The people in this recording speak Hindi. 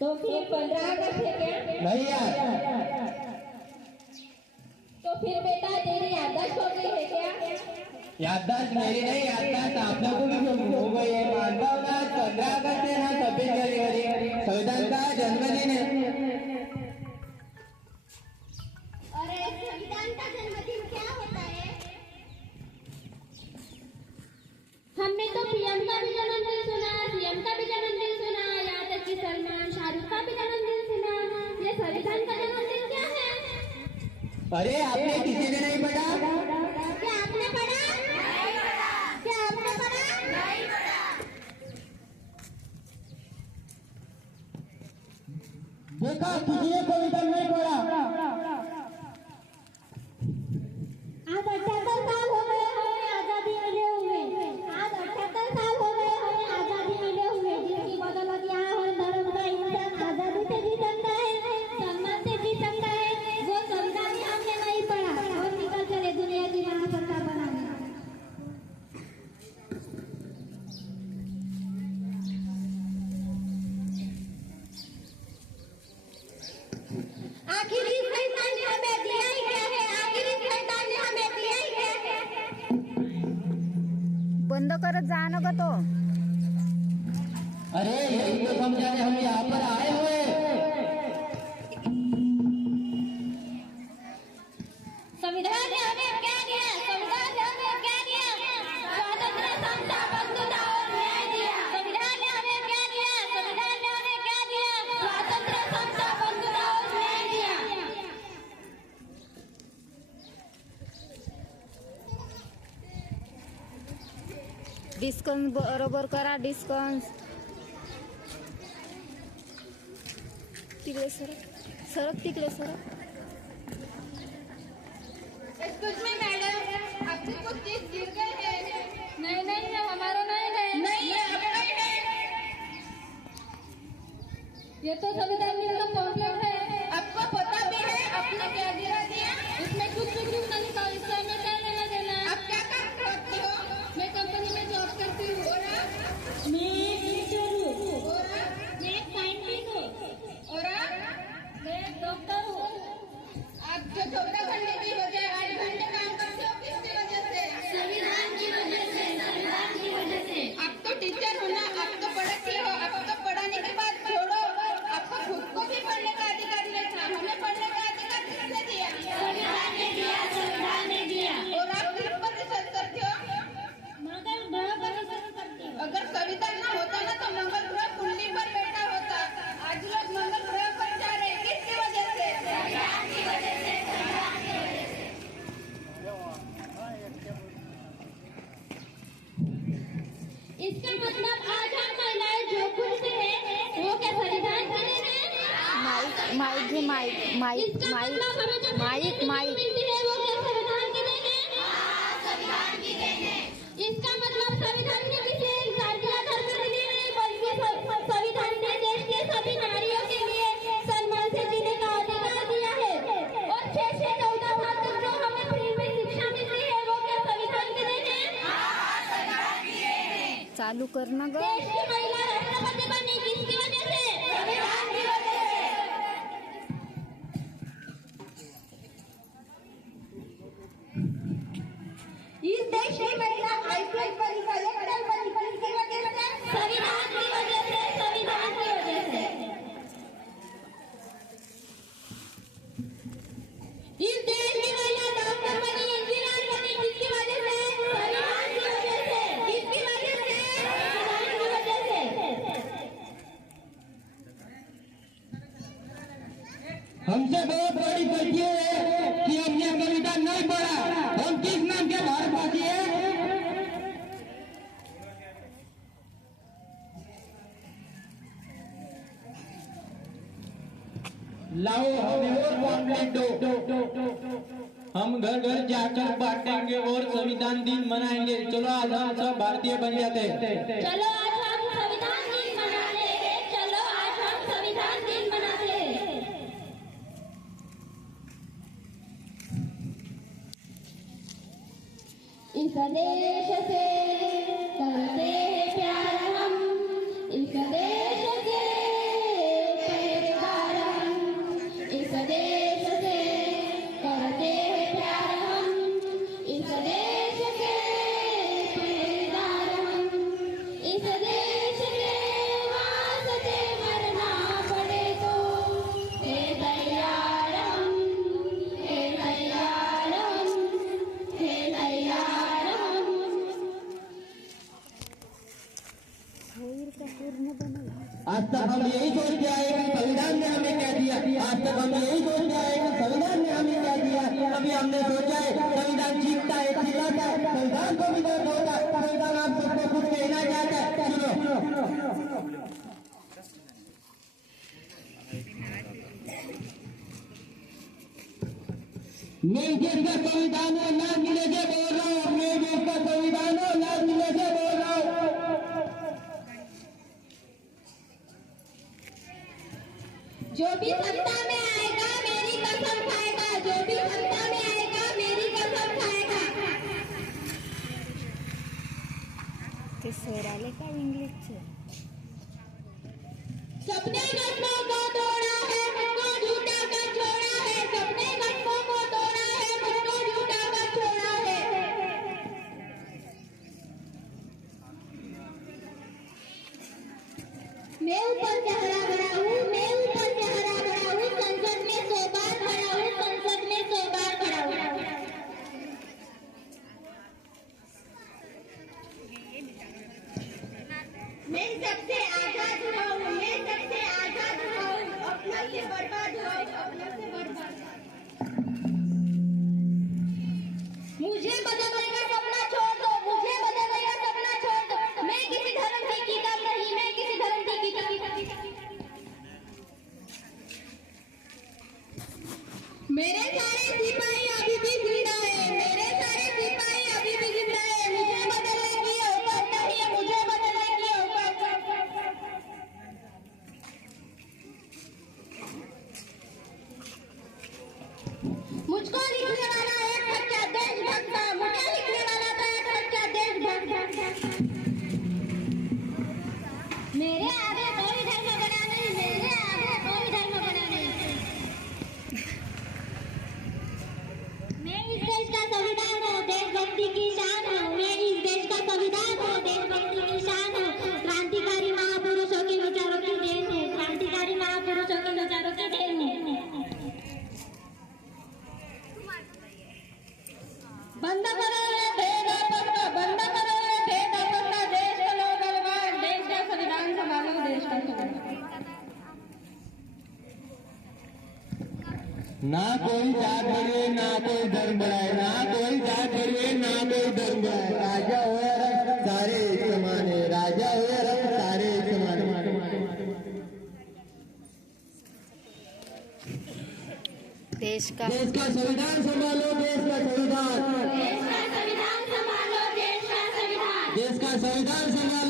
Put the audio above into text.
तो फिर 15 अगस्त है क्या? नहीं यार। तो फिर बेटा तेरी याददाश्त हो गई है क्या? याददाश्त मेरी नहीं, याददाश्त आप लोगों की हो गई है। मानता हूँ ना 15 अगस्त है ना 26 जनवरी संविधान का जन्मदिन है। अरे संविधान का जन्मदिन क्या होता है? हमने तो पीएम का भी जन्मदिन सुना, सीएम का भी जन्मदिन सुना, यहाँ तक कि सलमान शाहरुख का भी जन्मदिन सुना। ये संविधान का जन्मदिन क्या है? अरे आपने किसी ने नहीं पढ़ा? क्या आपने पढ़ा? नहीं पढ़ा। क्या आपने पढ़ा? नहीं पढ़ा। देखा किसी ने संविधान नहीं पढ़ा। आज 78 साल हो गए हमें आजादी मिले हुए। आज 78 साल हो गए हमें आजादी मिले हुए, जिसकी बदौलत यहाँ हर धर्म का इंसान आजादी से जी सकता है, सम्मान से जी सकता है। वो संविधान ही हमने नहीं पढ़ा और निकल चले दुनिया की महासत्ता बनाने। आखिर इस संविधान ने हमें दिया ही क्या है? आखिर इस संविधान ने हमें दिया ही क्या है? बंद करत जा न ग तो। अरे यही तो समझाने हम यहाँ पर आए हुए। संविधान ने हमें क्या दिया? संविधान ने हमें क्या दिया? स्वातंत्र्य, समता, बंधुता और न्याय दिया। संविधान ने हमें क्या दिया? संविधान ने हमें क्या दिया? स्वातंत्र्य, समता, बंधुता और न्याय दिया। डिस्कन्स बरोबर करा, डिस्कन्स तिकडे सरक, सरक तिकडे सरक। एक्सक्यूज मी मैडम, आपकी कुछ चीज गिर गई है। नहीं नहीं, हमारा नहीं है। नहीं है, आपका है। ये तो संविधान का कॉम्प्लेक्ट है। आपको पता भी है आपने क्या गिरा दिया? इसमें कुछ नहीं था, इससे हमें क्या लेना देना है? आप क्या काम करते हो? मैं कंपनी में जॉब करती हूँ। और आप? मैं टीचर हूँ। और आप? मैं एक साइंटिस्ट हूँ। और आप? मैं एक डॉक्टर हूँ। आप जो 14 घंटे की बजाय 8 घंटे काम करते हो, किसकी वजह से? संविधान की वजह से। संविधान की वजह से। आप तो टीचर हो ना, आप तो पढ़ाते हो। आप तो पढ़ाने के बाद छोड़ो, आपको खुद को भी पढ़ने का अधिकार नहीं था। हमें पढ़ने का अधिकार किसने दिया? संविधान ने दिया। संविधान ने दिया। और आप किस पर रिसर्च करते हो? मंगल ग्रह पर रिसर्च करते हो। अगर संविधान ना होता ना तो मंगल ग्रह कुंडली पर बैठा होता। आज लोग मंगल ग्रह पर जा रहे हैं, किसकी वजह से? संविधान की वजह से। संविधान की वजह से। इसका मतलब आज हम महिलाएं जो कुछ भी है वो क्या संविधान के लिए है? माइक माइक घे, माइक माइक इसका माइक मतलब हमें जो माइक माइक मिलती है वो क्या संविधान के लिए है? संविधान की देन है। इसका मतलब संविधान ने किसी एक जाति या धर्म के लिए नहीं, बल्कि संविधान ने देश के सभी नारियों के लिए सम्मान से जीने का अधिकार दिया है। और 6 से 14 साल तक जो हमें फ्री में शिक्षा मिलती है वो क्या संविधान के लिए है? संविधान की देन है। चालू कर ना ग। देश की महिला राष्ट्रपति बनी किसकी वजह से? संविधान की वजह से। इस देश की महिला आईपीएस बनी, कलेक्टर बनी, किसकी वजह से? संविधान की वजह से। संविधान की वजह से। इस देश की महिला डॉक्टर बनी, इंजीनियर बनी, किसकी वजह से? संविधान की वजह से। किसकी वजह से? संविधान की वजह से। हमसे बहुत बड़ी गलती है कि हमने संविधान नहीं पढ़ा। हम किस नाम के भारतवासी हैं? लाओ हमें और पॉम्पलेट दो, हम घर घर जाकर बांटेंगे और संविधान दिन मनाएंगे। चलो आज हम सब भारतीय बन जाते हैं। चलो आज हम संविधान दिन मनाते हैं। चलो आज हम संविधान दिन मनाते हैं। इस देश से करते हैं प्यार हम, इस देश से आज तक हम यही सोचते आए कि संविधान ने हमें क्या दिया, आज तक हम यही सोचते आए कि संविधान ने हमें क्या दिया। अभी हमने सोचा है संविधान जीतता है, चिल्लाता है, संविधान को भी दर्द होता है, संविधान आप सबको कुछ कहना चाहता है। सुनो, मैं देश का संविधान है, ना मिले से बोल रहा हूँ, मैं देश का संविधान है, ना मिले से बोल रहा हूँ। जो भी सत्ता में आएगा मेरी कसम खाएगा, जो भी सत्ता में आएगा मेरी कसम खाएगा। ते सर आले का इंग्लिश चे सबने गठों को तोड़ा है, मुझको झूठा कर छोड़ा है। सबने गठों को तोड़ा है, मुझको झूठा कर छोड़ा है। मैं ऊपर से हरा भरा हूँ, मैं ऊपर से हरा भरा हूँ। संसद में 100 बार खड़ा हूँ, संसद में 100 बार खड़ा हूँ। मैं सबसे आजाद हुआ हूँ, मैं सबसे आजाद हुआ हूँ। अपनों से बर्बाद हुआ हूँ, अपनों से बर्बाद। मुझे बदलने का सपना छोड़ दो, मुझे बदलने का सपना छोड़ दो। मैं किसी धर्म की किताब नहीं, मैं किसी धर्म की किताब। मेरे सारे सिपाही अभी भी जिंदा है, मेरे सारे सिपाही अभी भी जिंदा है। मुझे बदलने की औकात नहीं है, मुझे बदलने की औकात। मुझको लिखने वाला एक सच्चा देशभक्त था, मुझे लिखने वाला था एक सच्चा देशभक्त। मेरे आगे कोई धर्म बना नहीं, मेरे आगे कोई धर्म बना नहीं। मैं इस देश का संविधान हूँ, देशभक्ति की शान हूँ। मैं इस देश का संविधान हूँ, देशभक्ति की शान हूँ। क्रांतिकारी महापुरुषों के विचारों की देन हूँ, क्रांतिकारी महापुरुषों के विचारों की देन हूँ। बंद करो ये भेदभाव, बंद करो ये भेदभाव। देश का लोग बलवान, देश का संविधान संभालो, देश का संविधान। ना कोई जात बढ़े, ना कोई धर्म बढ़ाए, ना कोई जात बढ़े, ना कोई धर्म बढ़ाए। राजा हो या रंग सारे एक समान है, राजा हो या रंग सारे एक समान है। देश का संविधान संभालो, देश का संविधान, देश का संविधान संभालो, देश का संविधान। देश का संविधान संभालो।